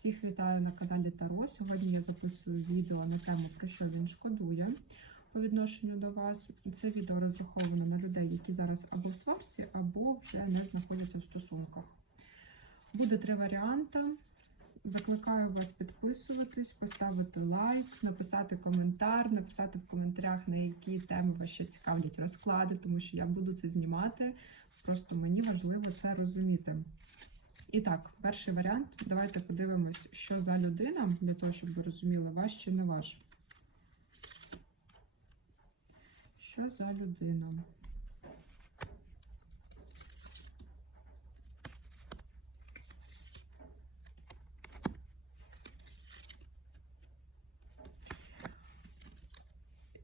Всіх вітаю на каналі Таро. Сьогодні я записую відео на тему, про що він шкодує по відношенню до вас. Це відео розраховано на людей, які зараз або в сварці, або вже не знаходяться в стосунках. Буде три варіанти. Закликаю вас підписуватись, поставити лайк, написати коментар, написати в коментарях, на які теми вас ще цікавлять розклади, тому що я буду це знімати. Просто мені важливо це розуміти. І так, перший варіант. Давайте подивимось, що за людина, для того, щоб ви розуміли, ваш чи не ваш. Що за людина?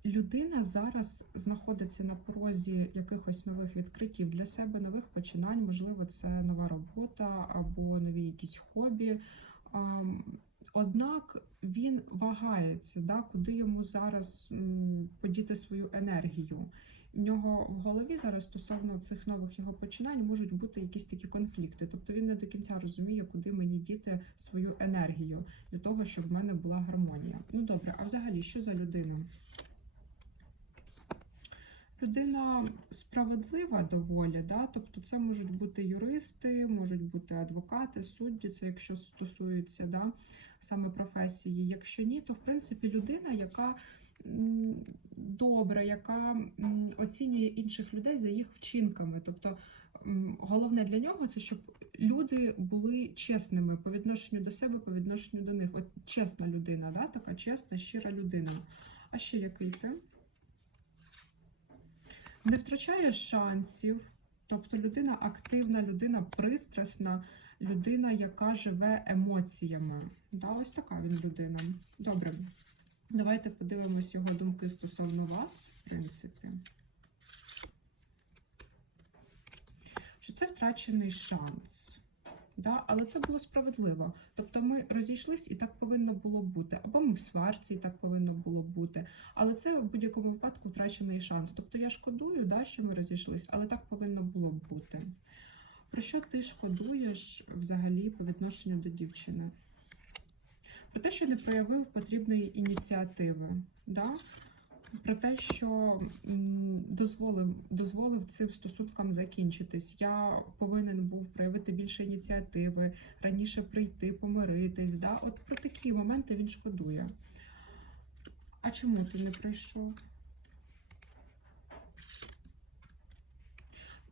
Людина зараз знаходиться на порозі якихось нових відкриттів для себе, нових починань. Можливо, це нова робота або нові якісь хобі. Однак він вагається, да, куди йому зараз подіти свою енергію. В нього в голові зараз стосовно цих нових його починань можуть бути якісь такі конфлікти. Тобто він не до кінця розуміє, куди мені діти свою енергію для того, щоб в мене була гармонія. Ну добре, а взагалі, що за людина? Людина справедлива доволі, да? тобто це можуть бути юристи, можуть бути адвокати, судді, це якщо стосується да, саме професії. Якщо ні, то в принципі людина, яка добра, яка оцінює інших людей за їх вчинками. Тобто головне для нього це щоб люди були чесними по відношенню до себе, по відношенню до них. От чесна людина, да? така чесна, щира людина. А ще який ти? Не втрачає шансів, тобто людина активна, людина пристрасна, людина, яка живе емоціями. Да, ось така він людина. Добре. Давайте подивимось його думки стосовно вас, в принципі. Що це втрачений шанс. Да? Але це було справедливо. Тобто ми розійшлись і так повинно було бути. Або ми в сварці, і так повинно було бути. Але це в будь-якому випадку втрачений шанс. Тобто я шкодую, да, що ми розійшлись, але так повинно було бути. Про що ти шкодуєш взагалі по відношенню до дівчини? Про те, що не проявив потрібної ініціативи. Да? Про те, що дозволив, дозволив цим стосункам закінчитись. Я повинен був проявити більше ініціативи, раніше прийти, помиритись. Да? От про такі моменти він шкодує. А чому ти не прийшов?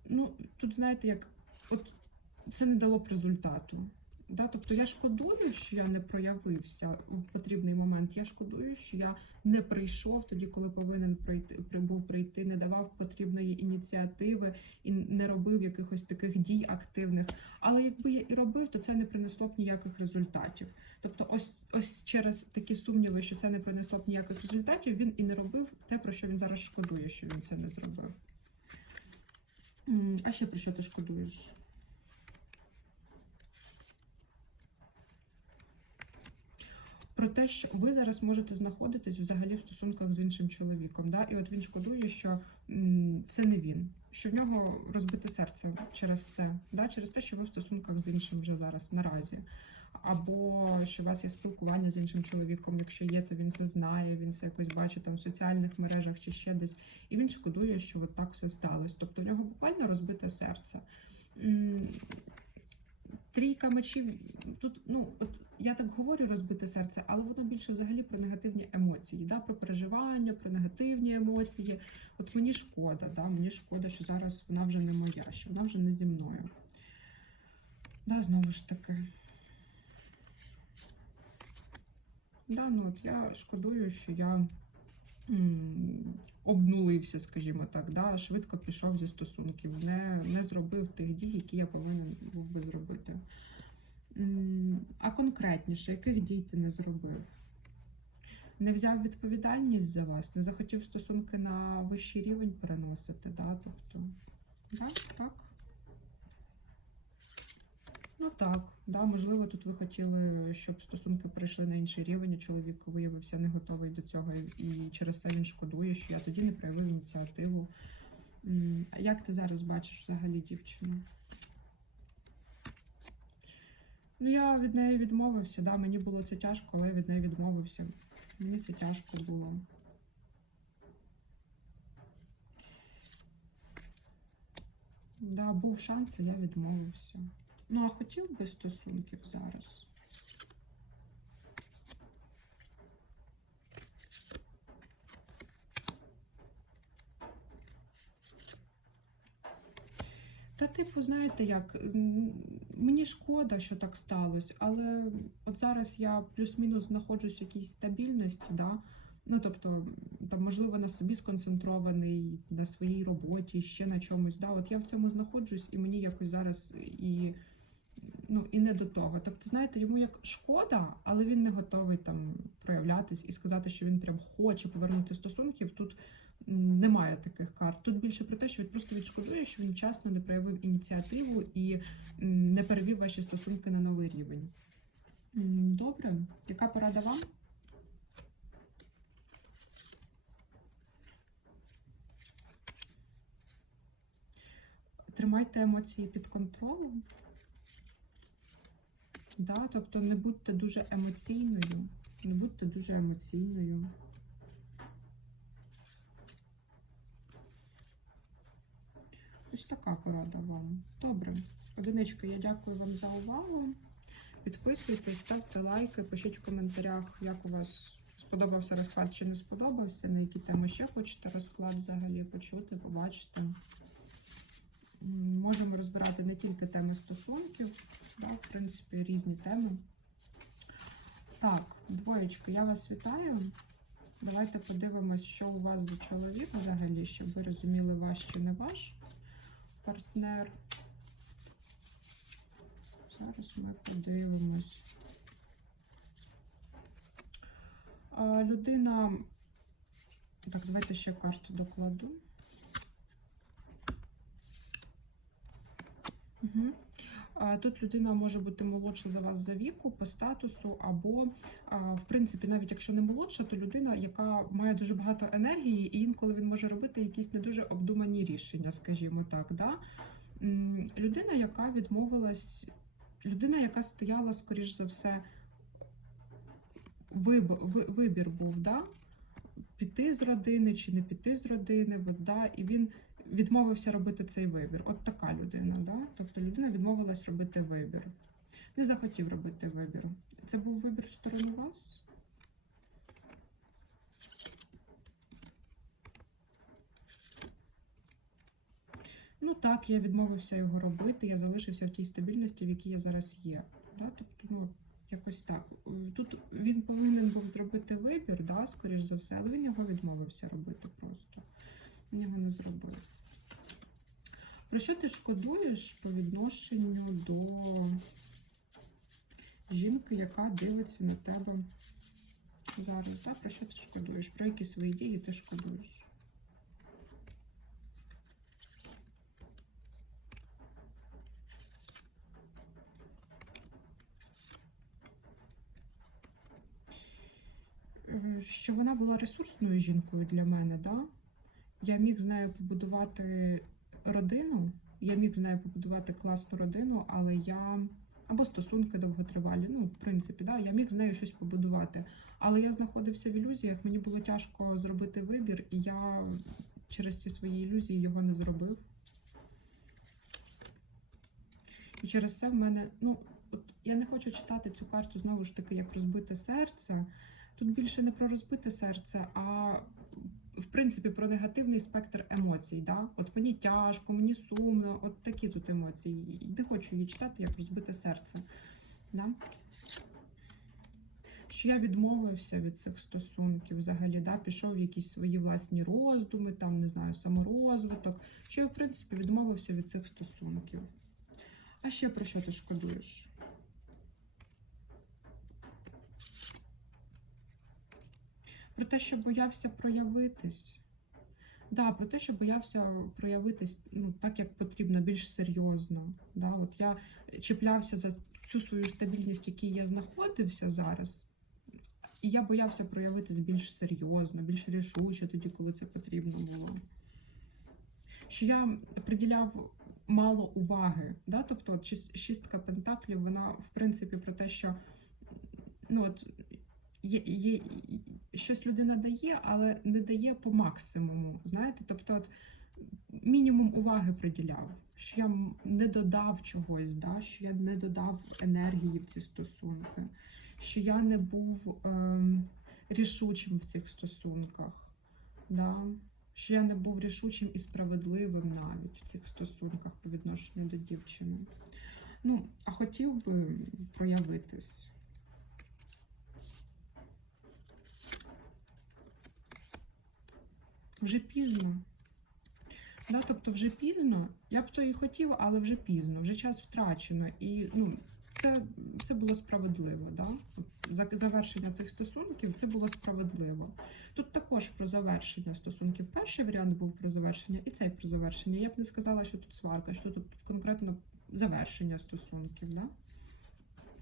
Ну, тут знаєте, як от це не дало б результату. Да? Тобто я шкодую, що я не проявився в потрібний момент. Я шкодую, що я не прийшов тоді, коли повинен прийти при- був прийти, не давав потрібної ініціативи і не робив якихось таких дій активних. Але якби я і робив, то це не принесло б ніяких результатів. Тобто, ось ось через такі сумніви, що це не принесло б ніяких результатів, він і не робив те, про що він зараз шкодує, що він це не зробив. А ще про що ти шкодуєш? Про те, що ви зараз можете знаходитись взагалі в стосунках з іншим чоловіком. Да? І от він шкодує, що це не він, що в нього розбите серце через це, да? через те, що ви в стосунках з іншим вже зараз наразі. Або що у вас є спілкування з іншим чоловіком, якщо є, то він це знає, він це якось бачить там в соціальних мережах чи ще десь. І він шкодує, що от так все сталося. Тобто в нього буквально розбите серце. Трійка мечів тут, ну от я так говорю розбите серце, але воно більше взагалі про негативні емоції, да? про переживання, про негативні емоції. От мені шкода, да? мені шкода, що зараз вона вже не моя, що вона вже не зі мною. Да, знову ж таки. Да, ну от я шкодую, що я обнулився, скажімо так, да, швидко пішов зі стосунків, не, не зробив тих дій, які я повинен був би зробити. А конкретніше, яких дій ти не зробив? Не взяв відповідальність за вас, не захотів стосунки на вищий рівень переносити, да? тобто, да, так. Ну так, да, можливо, тут ви хотіли, щоб стосунки перейшли на інший рівень, а чоловік виявився не готовий до цього, і через це він шкодує, що я тоді не проявив ініціативу. А як ти зараз бачиш взагалі дівчину? Ну, я від неї відмовився, да, мені було це тяжко, але я від неї відмовився. Мені це тяжко було. Да, був шанс, і я відмовився. Ну, а хотів би стосунків зараз. Та, типу, знаєте як, мені шкода, що так сталося, але от зараз я плюс-мінус знаходжусь в якійсь стабільності, да? ну тобто, там, можливо, на собі сконцентрований, на своїй роботі, ще на чомусь. Да? От я в цьому знаходжусь, і мені якось зараз і, ну, і не до того. Тобто, знаєте, йому як шкода, але він не готовий там проявлятись і сказати, що він прям хоче повернути стосунків. Тут немає таких карт. Тут більше про те, що він просто відшкодує, що він вчасно не проявив ініціативу і не перевів ваші стосунки на новий рівень. Добре, яка порада вам? Тримайте емоції під контролем. Да, тобто не будьте дуже емоційною. Не будьте дуже емоційною. Ось така порада вам. Добре. Одиничка, я дякую вам за увагу. Підписуйтесь, ставте лайки, пишіть в коментарях, як у вас сподобався розклад чи не сподобався, на які теми ще хочете розклад взагалі почути, побачити. Можемо розбирати не тільки теми стосунків, да, в принципі, різні теми. Так, двоєчки, я вас вітаю. Давайте подивимось, що у вас за чоловік взагалі, щоб ви розуміли, ваш чи не ваш партнер. Зараз ми подивимось. Людина. Так, давайте ще карту докладу. Угу. Тут людина може бути молодша за вас за віку, по статусу, або, в принципі, навіть якщо не молодша, то людина, яка має дуже багато енергії, і інколи він може робити якісь не дуже обдумані рішення, скажімо так. Да? Людина, яка відмовилась, людина, яка стояла, скоріш за все, виб, вибір був, да? піти з родини чи не піти з родини, от, да? і він відмовився робити цей вибір. От така людина, да? Тобто людина відмовилась робити вибір. Не захотів робити вибір. Це був вибір в сторону вас? Ну так, я відмовився його робити, я залишився в тій стабільності, в якій я зараз є. Да? Тобто, ну, якось так. Тут він повинен був зробити вибір, да, скоріш за все, але він його відмовився робити просто. Він його не зробив. Про що ти шкодуєш по відношенню до жінки, яка дивиться на тебе зараз? Да? Про що ти шкодуєш? Про які свої дії ти шкодуєш? Е, Що вона була ресурсною жінкою для мене, да? Я міг з нею побудувати родину, я міг з нею побудувати класну родину, але я. Або стосунки довготривалі. Ну, в принципі, да, я міг з нею щось побудувати. Але я знаходився в ілюзіях, мені було тяжко зробити вибір, і я через ці свої ілюзії його не зробив. І через це в мене, ну, от я не хочу читати цю карту знову ж таки, як розбите серце. Тут більше не про розбите серце, а в принципі про негативний спектр емоцій. Да? От мені тяжко, мені сумно, от такі тут емоції. Не хочу її читати, як розбите серце. Да? Що я відмовився від цих стосунків, взагалі, да? пішов в якісь свої власні роздуми, там, не знаю, саморозвиток. Що я, в принципі, відмовився від цих стосунків. А ще про що ти шкодуєш? Про те, що боявся проявитись. Да, про те, що боявся проявитись ну, так, як потрібно, більш серйозно. Да, от я чіплявся за цю свою стабільність, якій я знаходився зараз, і я боявся проявитись більш серйозно, більш рішуче тоді, коли це потрібно було. Що я приділяв мало уваги. Да? Тобто шістка пентаклів, вона в принципі про те, що ну, от, є, є, щось людина дає, але не дає по максимуму. Знаєте, тобто, от, мінімум уваги приділяв, що я не додав чогось, да? що я не додав енергії в ці стосунки, що я не був ем, рішучим в цих стосунках. Да? Що я не був рішучим і справедливим навіть в цих стосунках по відношенню до дівчини. Ну, а хотів би проявитись. Вже пізно. Да, тобто вже пізно. Я б то і хотів, але вже пізно, вже час втрачено. І ну, це, це було справедливо. Да? Завершення цих стосунків це було справедливо. Тут також про завершення стосунків. Перший варіант був про завершення, і цей про завершення. Я б не сказала, що тут сварка, що тут конкретно завершення стосунків. Да?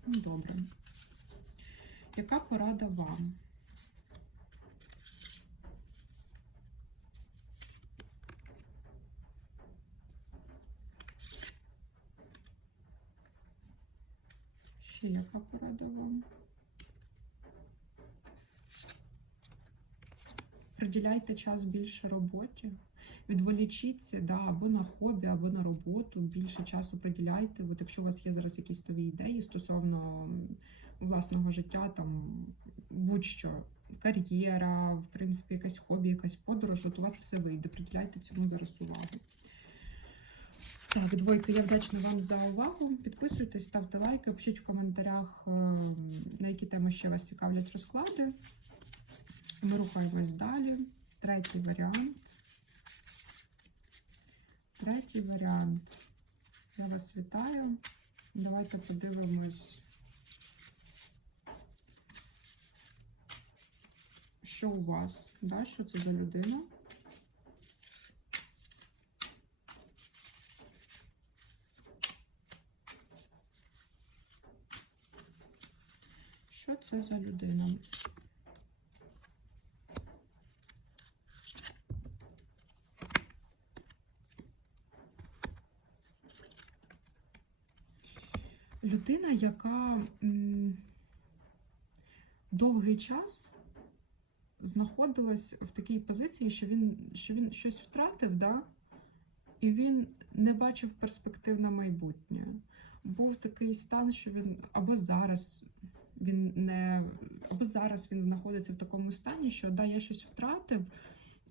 Ну, добре. Яка порада вам? Яка порада вам? Приділяйте час більше роботі. Відволічіться да, або на хобі, або на роботу. Більше часу приділяйте. От якщо у вас є зараз якісь нові ідеї стосовно власного життя, там будь-що, кар'єра, в принципі, якесь хобі, якась подорож, от у вас все вийде. Приділяйте цьому зараз увагу. Так, двойка, я вдячна вам за увагу. Підписуйтесь, ставте лайки, пишіть в коментарях, ем, на які теми ще вас цікавлять розклади. Ми рухаємось далі. Третій варіант. Третій варіант. Я вас вітаю. Давайте подивимось, що у вас, да? що це за людина. Що це за людина? Людина, яка довгий час знаходилась в такій позиції, що він, що він щось втратив, да? і він не бачив перспектив на майбутнє. Був такий стан, що він або зараз він не або зараз він знаходиться в такому стані, що да, я щось втратив,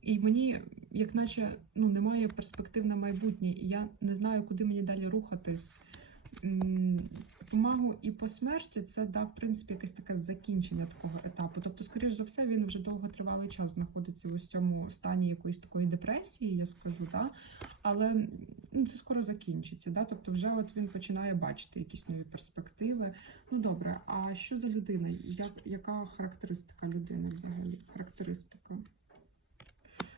і мені, як наче, ну, немає перспектив на майбутнє, і я не знаю, куди мені далі рухатись. Помагу і по смерті це да, в принципі якесь таке закінчення такого етапу. Тобто, скоріш за все, він вже довготривалий час знаходиться у цьому стані якоїсь такої депресії, я скажу, да? але ну, це скоро закінчиться. Да? Тобто, вже от він починає бачити якісь нові перспективи. Ну добре, а що за людина? Як, яка характеристика людини взагалі? Характеристика?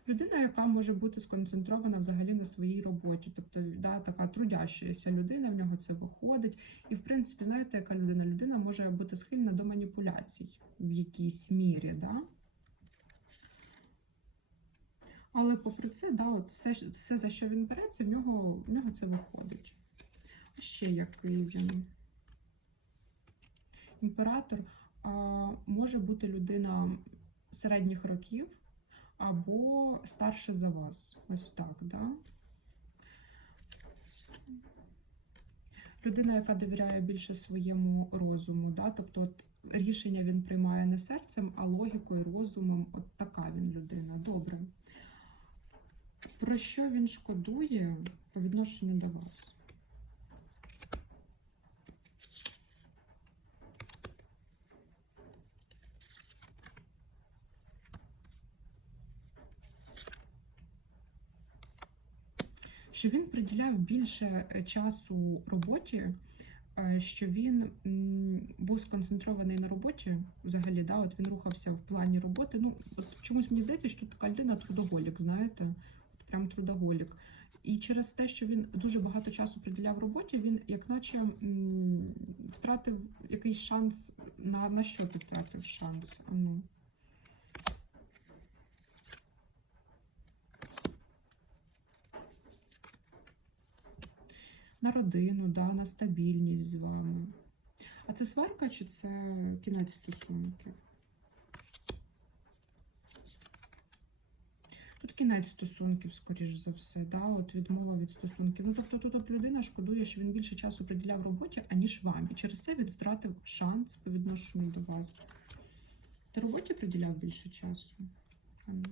Людина, яка може бути сконцентрована взагалі на своїй роботі, тобто да, така трудящаяся людина, в нього це виходить. І, в принципі, знаєте, яка людина? Людина може бути схильна до маніпуляцій в якійсь мірі. Да? Але попри це, да, от все, все, за що він береться, в нього, в нього це виходить. А Ще який він. Імператор може бути людина середніх років або старше за вас. Ось так, да? Людина, яка довіряє більше своєму розуму, да? тобто от рішення він приймає не серцем, а логікою, розумом. От така він людина. Добре. Про що він шкодує по відношенню до вас? Що він приділяв більше е, часу роботі, е, що він був сконцентрований на роботі взагалі, да, от він рухався в плані роботи. Ну, от чомусь мені здається, що така людина трудоголік, знаєте, прям трудоголік. І через те, що він дуже багато часу приділяв роботі, він як наче втратив якийсь шанс на, на що ти втратив шанс? Ну. На родину, да, на стабільність з вами. А це сварка чи це кінець стосунків? Тут кінець стосунків, скоріш за все, да? от відмова від стосунків. Ну, тобто тут от людина шкодує, що він більше часу приділяв роботі, аніж вам. І через це він втратив шанс по відношенню до вас. Ти роботі приділяв більше часу? А ну.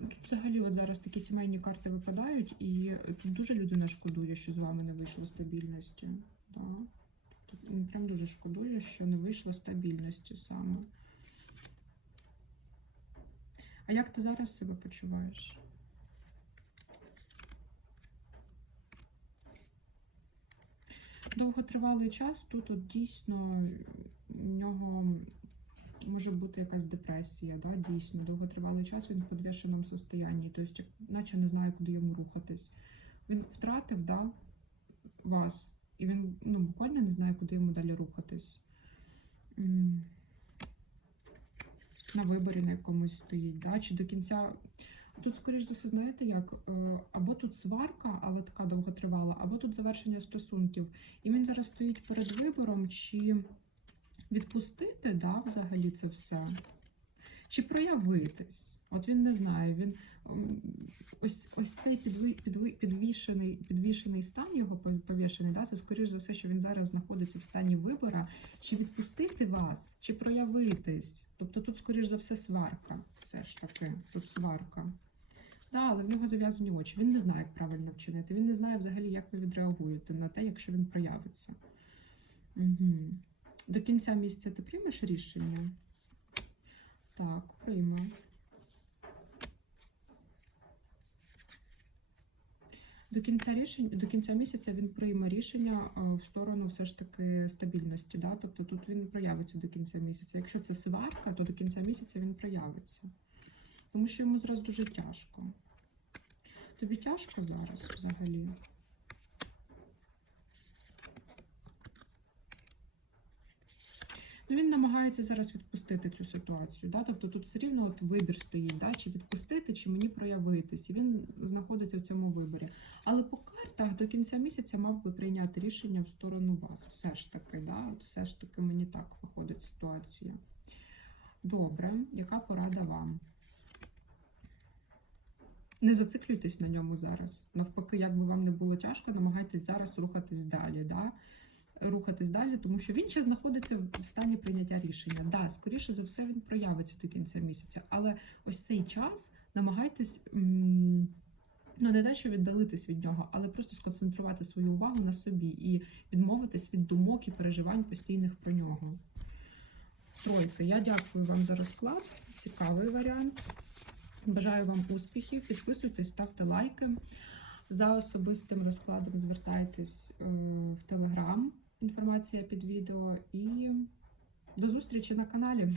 Тут взагалі от зараз такі сімейні карти випадають, і тут дуже людина шкодує, що з вами не вийшло стабільності. Да? Тобто він прям дуже шкодує, що не вийшло стабільності саме. А як ти зараз себе почуваєш? Довготривалий час тут от дійсно в нього може бути якась депресія, да, дійсно. Довготривалий час він в підвішеному состоянні, тобто, наче не знає, куди йому рухатись. Він втратив да, вас, і він ну, буквально не знає, куди йому далі рухатись. На виборі на якомусь стоїть, да, чи до кінця. Тут, скоріш за все, знаєте, як е, або тут сварка, але така довготривала, або тут завершення стосунків. І він зараз стоїть перед вибором, чи відпустити, да, взагалі це все, чи проявитись. От він не знає, він ось, ось цей підви, підви, підвішений, підвішений стан його пов- повішений, да, це скоріш за все, що він зараз знаходиться в стані вибора, чи відпустити вас, чи проявитись. Тобто тут, скоріш за все, сварка. Все ж таки, тут сварка. Да, але в нього зав'язані очі. Він не знає, як правильно вчинити. Він не знає взагалі, як ви відреагуєте на те, якщо він проявиться. Угу. До кінця місяця ти приймеш рішення? Так, прийму. До кінця рішень, до кінця місяця він прийме рішення е, в сторону все ж таки стабільності. Да? Тобто тут він проявиться до кінця місяця. Якщо це сварка, то до кінця місяця він проявиться. Тому що йому зараз дуже тяжко. Тобі тяжко зараз взагалі? Ну, він намагається зараз відпустити цю ситуацію. Да? Тобто тут все рівно от вибір стоїть, да? чи відпустити, чи мені проявитись. І він знаходиться в цьому виборі. Але по картах до кінця місяця мав би прийняти рішення в сторону вас. Все ж таки, да? от все ж таки мені так виходить ситуація. Добре, яка порада вам? Не зациклюйтесь на ньому зараз. Навпаки, як би вам не було тяжко, намагайтесь зараз рухатись далі. Да? Рухатись далі, тому що він ще знаходиться в стані прийняття рішення. Да, скоріше за все, він проявиться до кінця місяця, але ось цей час намагайтесь ну, не те, що віддалитись від нього, але просто сконцентрувати свою увагу на собі і відмовитись від думок і переживань постійних про нього. Тройка, я дякую вам за розклад. Цікавий варіант. Бажаю вам успіхів. Підписуйтесь, ставте лайки. За особистим розкладом звертайтесь е, в Телеграм. Інформація під відео. І до зустрічі на каналі.